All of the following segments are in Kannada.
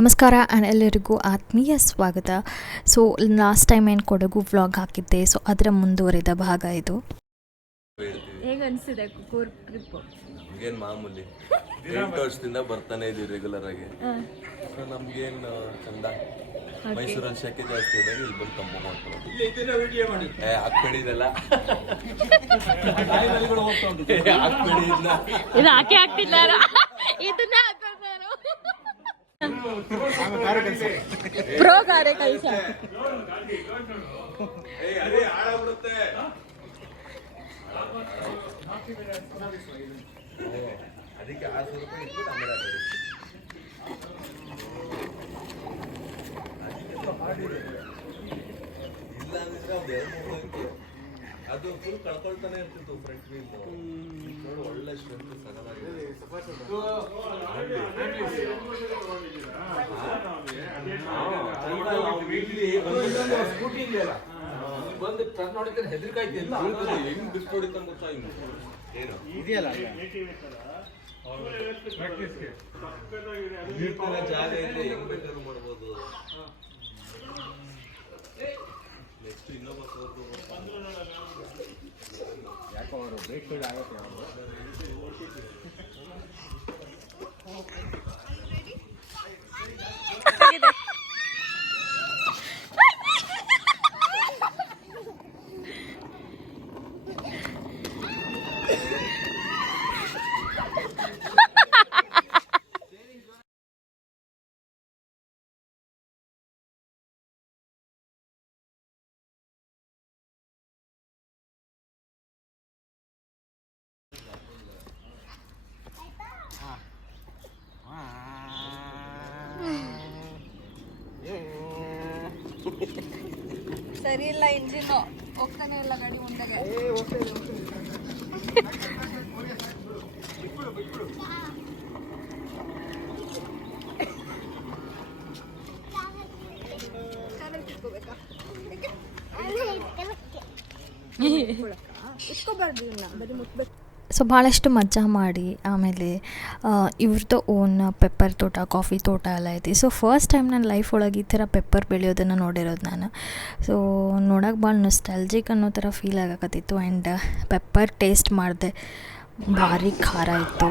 ನಮಸ್ಕಾರ ಆ್ಯಂಡ್ ಎಲ್ಲರಿಗೂ ಆತ್ಮೀಯ ಸ್ವಾಗತ. ಸೊ ಲಾಸ್ಟ್ ಟೈಮ್ ಏನು ಕೊಡಗು ವ್ಲಾಗ್ ಹಾಕಿದ್ದೆ, ಸೊ ಅದರ ಮುಂದುವರಿದ ಭಾಗ ಇದು. ಹೇಗೆ ಅನಿಸಿದೆ ಕೂರ್ಗ್ ಟ್ರಿಪ್? ಏನು ಮಾಮೂಲಿ 8 ವರ್ಷದಿಂದ ಬರ್ತಾನೆ ಇದೀವಿ ರೆಗ್ಯುಲರ್ ಆಗಿ. ಸೊ ನಮ್ಗೇನು ಚಂದ, ಮೈಸೂರಲ್ಲಿ ಶೆಕೆ ಜಾಸ್ತಿ ಇದ್ದಾಗ ಇಲ್ಲಿ ಬಂದು ತಂಪು ಮಾಡ್ಕೊಳ್ಳೋದು. ಹಾಕ್ಬೇಡಿದೆಲ್ಲ ಇದು ಹಾಕಿ ಹಾಕ್ತಿದ್ದಾರ ಇದನ್ನ ಪ್ರೋ ಗಾರೆ ಕೆಲಸ. ಅದಕ್ಕೆ 600 ರೂಪಾಯಿ ಇಟ್ಟು ಆಮೇಲೆ ಇಲ್ಲ ಅಂದಿದ್ರೆ ಒಂದು 2-3 ಅದು ಫುಲ್ ಕಳ್ಕೊಳ್ತಾನೆ ಇರ್ತಿತ್ತು ಫ್ರಂಟ್ ವೀಲ್. ನೋಡು ಒಳ್ಳೆ ಸ್ಟ್ರೆಂತ್ ಸಗಲಾಗಿದೆ. ಬಂದು ಟರ್ನ್ ಹೊಡಿತಾರೆ ಹೆದರಿಕಾಯ್ತು. ಹೆಂಗ್ ಬಿಟ್ಟು ಹೊಡಿತಾನೆ ಗೊತ್ತಾ? ಏನು ಇದೆಯಲ್ಲ ಜಾಗ ಇದೆ, ಹೆಂಗ್ ಬೇಕಾದ್ರೂ ಮಾಡ್ಬೋದು. ನೆಕ್ಸ್ಟ್ ಇನ್ನೊಬ್ಬ ಯಾಕೋ ಅವರು ಬ್ರೇಕ್ ಫೇಲ್ ಆಗುತ್ತೆ. ಸರಿ ಇಲ್ಲ, ಇಂಜಿನ್ ಹೋಗ್ತಾನೆ ಇಲ್ಲ ಗಾಡಿ ಮುಂದೆಗೆ. ಇಟ್ಕೋಬಾರ್ದು ಇವನ್ನ, ಬರೀ ಮುಟ್ಬೇಕು. ಸೊ ಭಾಳಷ್ಟು ಮಜಾ ಮಾಡಿ ಆಮೇಲೆ ಇವ್ರದ್ದು ಓನ್ ಪೆಪ್ಪರ್ ತೋಟ, ಕಾಫಿ ತೋಟ ಎಲ್ಲ ಐತಿ. ಸೊ ಫಸ್ಟ್ ಟೈಮ್ ನನ್ನ ಲೈಫ್ ಒಳಗೆ ಈ ಥರ ಪೆಪ್ಪರ್ ಬೆಳೆಯೋದನ್ನು ನೋಡಿರೋದು ನಾನು. ಸೊ ನೋಡೋಕೆ ಭಾಳ ನೊಸ್ಟಾಲ್ಜಿಕ್ ಅನ್ನೋ ಥರ ಫೀಲ್ ಆಗಕತ್ತಿತ್ತು. ಆ್ಯಂಡ್ ಪೆಪ್ಪರ್ ಟೇಸ್ಟ್ ಮಾಡಿದೆ, ಭಾರಿ ಖಾರ ಇತ್ತು.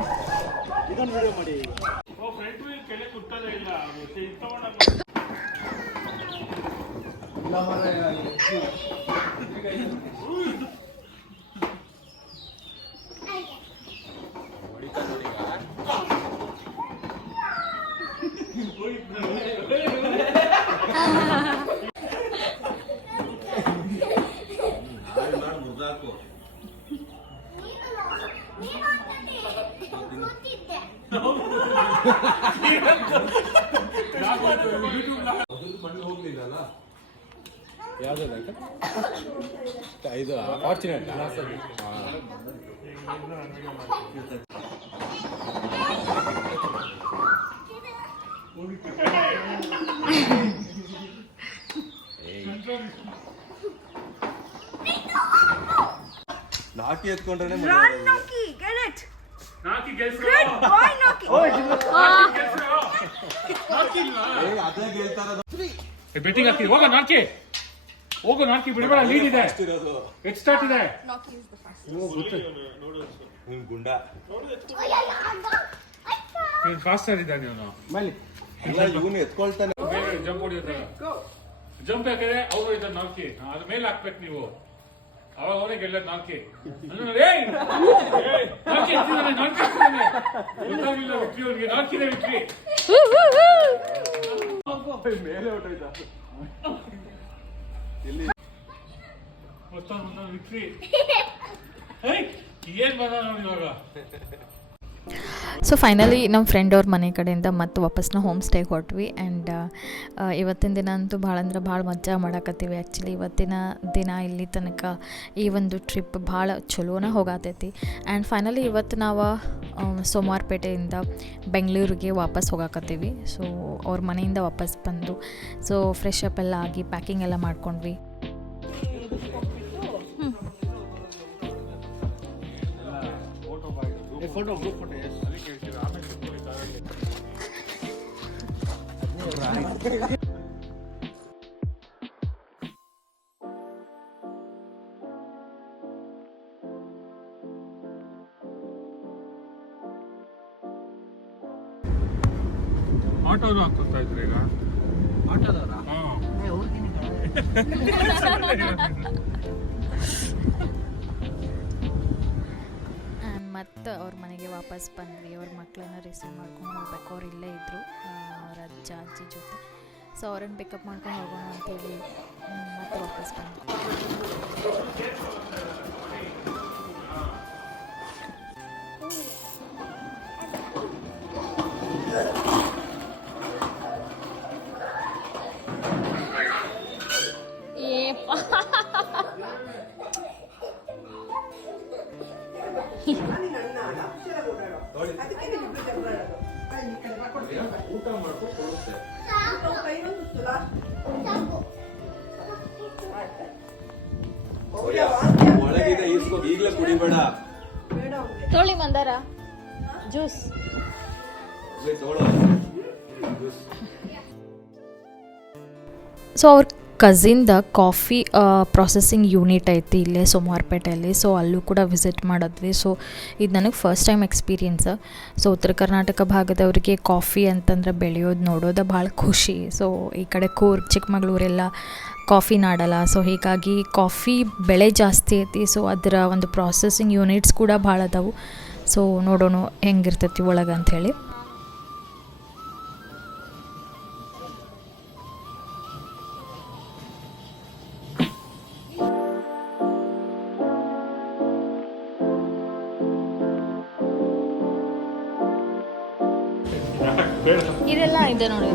ಯಾವುದು ಇದು ಫಾರ್ಚುನೇಟ್ ನಾಕಿ ಎತ್ಕೊಂಡ್ರೆ ಬೆಟ್ಟಿಂಗ್ ಹಾಕಿ ಹೋಗ ನಾಲ್ಕಿ ಹೋಗು, ನಾಲ್ಕಿ ಬಿಡಬೇಡ, ಲೀಡ್ ಇದೆ, ಎಟ್ ಸ್ಟಾರ್ಟ್ ಇದೆ. ಗುಂಡ ನೀನು ಫಾಸ್ಟರ್ ಇದ್ದಾನೆ ಅವನು. ಇವನು ಎತ್ಕೊಳ್ತಾನೆ. ಜಂಪ್ ಹೊಡಿಯೋದಲ್ಲ, ಜಂಪ್ ಯಾಕಂದ್ರೆ ಅವರು ಇದ್ದಾರೆ ನಾಲ್ಕಿ, ಅದ್ರ ಮೇಲೆ ಹಾಕ್ಬೇಕು ನೀವು. ಅವಾಗ ಅವರೇ ಗೆಲ್ಲೋದು ನಾಲ್ಕಿ. ನಾಲ್ಕಿ ಎತ್ತಿದ್ದಾನೆ, ನಾಲ್ಕಿ ಎತ್ತಿದ್ದಾನೆ, ಗೊತ್ತಾಗಿಲ್ಲ ವಿಕ್ರಿ ಅವ್ರಿಗೆ. ನಾಲ್ಕಿದೆ ವಿಕ್ರಿ ಮೇಲೆ ಹೊಟ್ಟೋಯ್ತ. ವಿಕ್ರಿ ಏನ್ ಬಂದ ನೋಡಿ ಇವಾಗ. ಸೊ ಫೈನಲಿ ನಮ್ಮ ಫ್ರೆಂಡ್ ಅವ್ರ ಮನೆ ಕಡೆಯಿಂದ ಮತ್ತೆ ವಾಪಸ್ ನಾವು ಹೋಮ್ ಸ್ಟೇಗೆ ಹೊರಟ್ವಿ. ಆ್ಯಂಡ್ ಇವತ್ತಿನ ದಿನ ಅಂತೂ ಭಾಳ ಅಂದ್ರೆ ಭಾಳ ಮಜಾ ಮಾಡಕತ್ತೀವಿ. ಆ್ಯಕ್ಚುಲಿ ಇವತ್ತಿನ ದಿನ ಇಲ್ಲಿ ತನಕ ಈ ಒಂದು ಟ್ರಿಪ್ ಭಾಳ ಚಲೋನ ಹೋಗತೈತಿ. ಆ್ಯಂಡ್ ಫೈನಲಿ ಇವತ್ತು ನಾವು ಸೋಮವಾರಪೇಟೆಯಿಂದ ಬೆಂಗಳೂರಿಗೆ ವಾಪಸ್ ಹೋಗಾಕತ್ತೀವಿ. ಸೊ ಅವ್ರ ಮನೆಯಿಂದ ವಾಪಸ್ ಬಂದು ಸೊ ಫ್ರೆಶ್ ಅಪ್ ಎಲ್ಲ ಆಗಿ ಪ್ಯಾಕಿಂಗ್ ಎಲ್ಲ ಮಾಡ್ಕೊಂಡ್ವಿ. ಫೋಟೋ ಗ್ರೂಪ್ ಫೋಟೋ ಆಟೋದು ಹಾಕ್ತಾ ಇದ್ರು ಈಗ ಆಟೋದವ್ರಾ? ಹಾಂ ಹೋಗ್ತೀನಿ ಮತ್ತು ಅವ್ರ ಮನೆಗೆ ವಾಪಸ್ ಬಂದ್ವಿ. ಅವ್ರ ಮಕ್ಕಳನ್ನ ರಿಸೀವ್ ಮಾಡ್ಕೊಂಡು ಹೋಗ್ಬೇಕು. ಅವ್ರು ಇಲ್ಲೇ ಇದ್ದರು ಅವ್ರ ಅಜ್ಜ ಅಜ್ಜಿ ಜೊತೆ. ಸೊ ಅವ್ರನ್ನ ಪಿಕಪ್ ಮಾಡ್ಕೊಂಡು ಹೋಗೋಣ ಅಂತೇಳಿ ಮತ್ತೆ ವಾಪಸ್ ಬಂದ್ವಿ. ಊಟ ಮಾಡ್ಕೊಂಡು ಕೊಡುತ್ತೆ. ಒಳಗಿದೆ ಈಸ್ಕೋ, ಈಗಲೇ ಕುಡಿಬೇಡ. ತೊಳಿ ಮಂದಾರ ಜ್ಯೂಸ್. ಸೊ ಅವ್ರ ಕಸಿನ್ದ ಕಾಫಿ ಪ್ರೊಸೆಸಿಂಗ್ ಯೂನಿಟ್ ಐತಿ ಇಲ್ಲೇ ಸೋಮವಾರಪೇಟೆಯಲ್ಲಿ. ಸೊ ಅಲ್ಲೂ ಕೂಡ ವಿಸಿಟ್ ಮಾಡಿದ್ವಿ. ಸೊ ಇದು ನನಗೆ ಫಸ್ಟ್ ಟೈಮ್ ಎಕ್ಸ್ಪೀರಿಯನ್ಸ್. ಸೊ ಉತ್ತರ ಕರ್ನಾಟಕ ಭಾಗದವ್ರಿಗೆ ಕಾಫಿ ಅಂತಂದ್ರೆ ಬೆಳೆಯೋದು ನೋಡೋದು ಭಾಳ ಖುಷಿ. ಸೊ ಈ ಕಡೆ ಕೂರ್ಗ್ ಚಿಕ್ಕಮಗಳೂರೆಲ್ಲ ಕಾಫಿ ನಾಡಲ್ಲ. ಸೊ ಹೀಗಾಗಿ ಕಾಫಿ ಬೆಳೆ ಜಾಸ್ತಿ ಐತಿ. ಸೊ ಅದರ ಒಂದು ಪ್ರೊಸೆಸಿಂಗ್ ಯೂನಿಟ್ಸ್ ಕೂಡ ಭಾಳ ಅದಾವು. ಸೊ ನೋಡೋಣ ಹೆಂಗಿರ್ತೈತಿ ಒಳಗೆ ಅಂಥೇಳಿ. ಇದೆಲ್ಲ ಇದೆ ನೋಡಿ.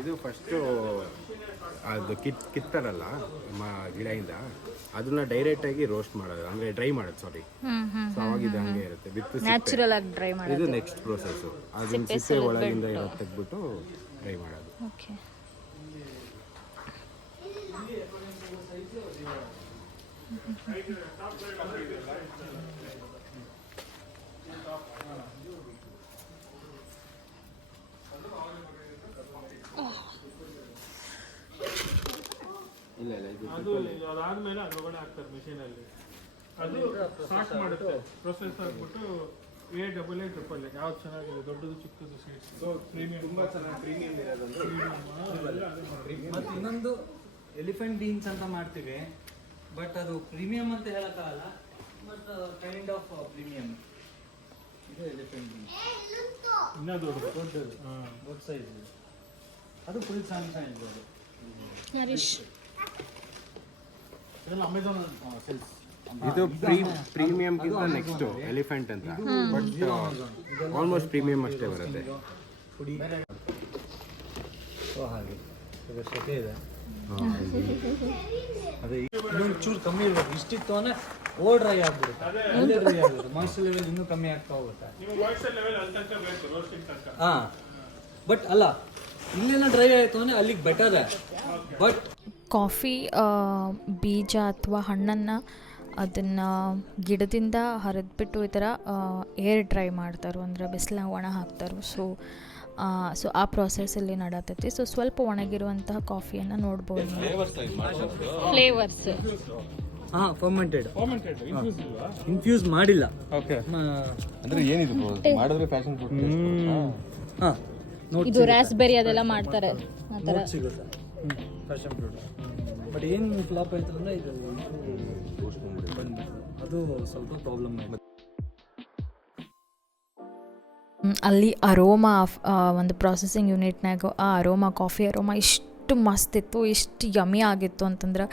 ಇದು ಫಸ್ಟು ಅದು ಕಿತ್ತಾರಲ್ಲ ಗಿಡದಿಂದ ಅದನ್ನ ಡೈರೆಕ್ಟಾಗಿ ರೋಸ್ಟ್ ಮಾಡೋದು, ಅಂದರೆ ಡ್ರೈ ಮಾಡೋದು. ಸಾರಿ, ಸೊ ಅವಾಗ ಇದು ಹಂಗೆ ಇರುತ್ತೆ. ಬಿತ್ತು ನ್ಯಾಚುರಲ್ ಆಗಿ ಡ್ರೈ ಮಾಡೋದು. ಇದು ನೆಕ್ಸ್ಟ್ ಪ್ರೋಸೆಸ್ಸು. ಅದನ್ನ ಸಿಪ್ಪೆ ಒಳಗಿಂದ ತೆಗೆದ್ಬಿಟ್ಟು ಡ್ರೈ ಮಾಡೋದು. ಓಕೆ. ಇಲ್ಲ ಇಲ್ಲ, ಇದು ಅದು ಅದಾದ್ಮೇಲೆ ಅದ್ರೊಳಗಡೆ ಹಾಕ್ತಾರೆ ಮಿಷಿನಲ್ಲಿ. ಅದು ಸ್ಟಾರ್ಟ್ ಮಾಡುತ್ತೆ ಪ್ರೊಸೆಸ್ ಆಗ್ಬಿಟ್ಟು A AA8 ಯಾವ್ದು ಚೆನ್ನಾಗಿದೆ, ದೊಡ್ಡದು ಚಿಕ್ಕದು ಸೀಡ್ಸ್ ಪ್ರೀಮಿಯಂ, ತುಂಬ ಚೆನ್ನಾಗಿ ಪ್ರೀಮಿಯಂ ಇರೋದಂದ್ರೆ ಮತ್ತು ಇನ್ನೊಂದು ಎಲಿಫೆಂಟ್ ಬೀನ್ಸ್ ಅಂತ ಮಾಡ್ತೀವಿ. ಬಟ್ ಅದು ಪ್ರೀಮಿಯಂ ಅಂತ ಹೇಳೋಕ್ಕಾಗಲ್ಲ. But kind of premium. ಇದು ಎಲಿಫೆಂಟ್ ಬೀನ್ಸ್. ಇನ್ನೂ ದೊಡ್ಡದು ದೊಡ್ಡ ಸೈಜ್. ಅದು ಫುಲ್ ಸಣ್ಣ ಸೈಜ್. ಅದು ಇದೆಲ್ಲ ಅಮೆಝಾನ್ ಸೇಲ್ಸ್. ಇದು ಪ್ರೀಮಿಯಂಗಿಂತ ನೆಕ್ಸ್ಟ್ ಎಲಿಫೆಂಟ್ ಅಂತ. ಬಟ್ ಆಲ್ಮೋಸ್ಟ್ ಪ್ರೀಮಿಯಂ ಅಷ್ಟೇ ಬರುತ್ತೆ. ಪುಡಿ ಹಾಗೆ ಇದು ಸೆಕೆ ಇದೆ. ಅದೇ ಇನ್ನೊಂದು ಚೂರು ಕಮ್ಮಿ ಇರಬೇಕು. ಇಷ್ಟಿತ್ತು ಅಂದರೆ ಓವರ್ ಡ್ರೈ ಆಗ್ಬಿಡುತ್ತೆ. ಅಲ್ಲೇ ಡ್ರೈ ಆಗುತ್ತೆ. ಮಾಯ್ಸ್ಚರ್ ಲೆವೆಲ್ ಇನ್ನೂ ಕಮ್ಮಿ ಆಗ್ತಾ ಹೋಗುತ್ತೆ. ಹಾಂ, ಬಟ್ ಅಲ್ಲ, ಇಲ್ಲೇನೋ ಡ್ರೈ ಆಯಿತು ಅಂದರೆ ಅಲ್ಲಿಗೆ ಬೆಟರ್. ಬಟ್ ಕಾಫಿ ಬೀಜ ಅಥವಾ ಹಣ್ಣನ್ನು ಅದನ್ನು ಗಿಡದಿಂದ ಹರಿದ್ಬಿಟ್ಟು ಈ ಥರ ಏರ್ ಡ್ರೈ ಮಾಡ್ತಾರೆ, ಅಂದರೆ ಬಿಸಿಲಾಗ ಒಣ ಹಾಕ್ತಾರೆ. ಸೊ ಸೊ ಆ ಪ್ರಾಸೆಸ್ಸಲ್ಲಿ ನಡತೈತಿ. ಸೊ ಸ್ವಲ್ಪ ಒಣಗಿರುವಂತಹ ಕಾಫಿಯನ್ನು ನೋಡ್ಬೋದು. ಫ್ಲೇವರ್ಸ್ ಹಾಂ ಫರ್ಮೆಂಟೆಡ್ ಫರ್ಮೆಂಟೆಡ್ ಇನ್ಫ್ಯೂಸ್ ಇಲ್ವಾ? ಇನ್ಫ್ಯೂಸ್ ಮಾಡಿಲ್ಲ. ಓಕೆ. ಅಂದ್ರೆ ಏನಿದು ಮಾಡಿದ್ರೆ ಫ್ಯಾಷನ್ ಹಾಂ ನೋಡಿ ಇದು ರಾಸ್ಬೆರಿ ಅದೆಲ್ಲ ಮಾಡ್ತಾರೆ ಆ ಥರ. ಸಿಗುತ್ತೆ ಫ್ಯಾಷನ್ ಫ್ರೂಟ್. ಬಟ್ ಏನು ಫ್ಲಾಪ್ ಆಯ್ತು ಅಂದರೆ ಇದು ಬಂದ್ಬಿಟ್ಟು ಅದು ಸ್ವಲ್ಪ ಪ್ರಾಬ್ಲಮ್ ಆಯಿತು. ಅಲ್ಲಿ ಅರೋಮಾ ಒಂದು ಪ್ರಾಸೆಸಿಂಗ್ ಯೂನಿಟ್ನಾಗ ಆ ಅರೋಮಾ ಕಾಫಿ ಅರೋಮಾ ಇಷ್ಟು ಮಸ್ತ್ ಇತ್ತು, ಇಷ್ಟು ಯಮ್ಮಿ ಆಗಿತ್ತು ಅಂತಂದ್ರೆ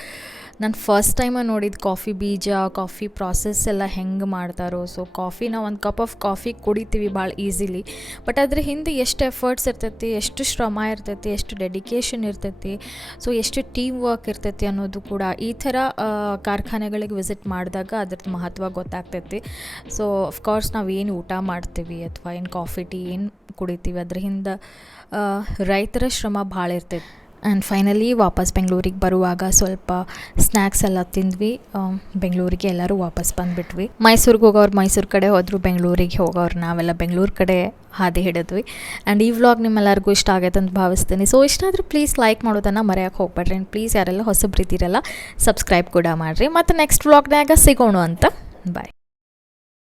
ನಾನು ಫಸ್ಟ್ ಟೈಮ ನೋಡಿದ್ದು ಕಾಫಿ ಬೀಜ, ಕಾಫಿ ಪ್ರಾಸೆಸ್ ಎಲ್ಲ ಹೆಂಗೆ ಮಾಡ್ತಾರೋ. ಸೊ ಕಾಫಿನ ಒಂದು ಕಪ್ ಆಫ್ ಕಾಫಿ ಕುಡಿತೀವಿ ಭಾಳ ಈಸಿಲಿ, ಬಟ್ ಅದ್ರ ಹಿಂದೆ ಎಷ್ಟು ಎಫರ್ಟ್ಸ್ ಇರ್ತೈತಿ, ಎಷ್ಟು ಶ್ರಮ ಇರ್ತೈತಿ, ಎಷ್ಟು ಡೆಡಿಕೇಶನ್ ಇರ್ತೈತಿ, ಸೊ ಎಷ್ಟು ಟೀಮ್ ವರ್ಕ್ ಇರ್ತೈತಿ ಅನ್ನೋದು ಕೂಡ ಈ ಥರ ಕಾರ್ಖಾನೆಗಳಿಗೆ ವಿಸಿಟ್ ಮಾಡಿದಾಗ ಅದ್ರದ್ದು ಮಹತ್ವ ಗೊತ್ತಾಗ್ತೈತಿ. ಸೊ ಅಫ್ಕೋರ್ಸ್ ನಾವು ಏನು ಊಟ ಮಾಡ್ತೀವಿ ಅಥವಾ ಏನು ಕಾಫಿ ಟೀ ಏನು ಕುಡಿತೀವಿ ಅದ್ರ ಹಿಂದೆ ರೈತರ ಶ್ರಮ ಭಾಳ ಇರ್ತೈತಿ. ಆ್ಯಂಡ್ ಫೈನಲಿ ವಾಪಸ್ ಬೆಂಗಳೂರಿಗೆ ಬರುವಾಗ ಸ್ವಲ್ಪ ಸ್ನ್ಯಾಕ್ಸ್ ಎಲ್ಲ ತಿಂದ್ವಿ. ಬೆಂಗಳೂರಿಗೆ ಎಲ್ಲರೂ ವಾಪಸ್ ಬಂದುಬಿಟ್ವಿ. ಮೈಸೂರಿಗೆ ಹೋಗೋರು ಮೈಸೂರು ಕಡೆ ಹೋದರು, ಬೆಂಗಳೂರಿಗೆ ಹೋಗೋರು ನಾವೆಲ್ಲ ಬೆಂಗಳೂರು ಕಡೆ ಹಾದಿ ಹಿಡಿದ್ವಿ. ಆ್ಯಂಡ್ ಈ ವ್ಲಾಗ್ ನಿಮ್ಮೆಲ್ಲರಿಗೂ ಇಷ್ಟ ಆಗೈತೆ ಅಂತ ಭಾವಿಸ್ತೀನಿ. ಸೊ ಇಷ್ಟ ಆದರೆ ಪ್ಲೀಸ್ ಲೈಕ್ ಮಾಡೋದನ್ನು ಮರೆಯೋಕ್ಕೆ ಹೋಗ್ಬೇಡ್ರಿ. ಆ್ಯಂಡ್ ಪ್ಲೀಸ್ ಯಾರೆಲ್ಲ ಹೊಸಬ್ರು ಇದ್ದೀರಲ್ಲ ಸಬ್ಸ್ಕ್ರೈಬ್ ಕೂಡ ಮಾಡಿರಿ. ಮತ್ತು ನೆಕ್ಸ್ಟ್ ವ್ಲಾಗ್ನಾಗ ಸಿಗೋಣ ಅಂತ. ಬಾಯ್.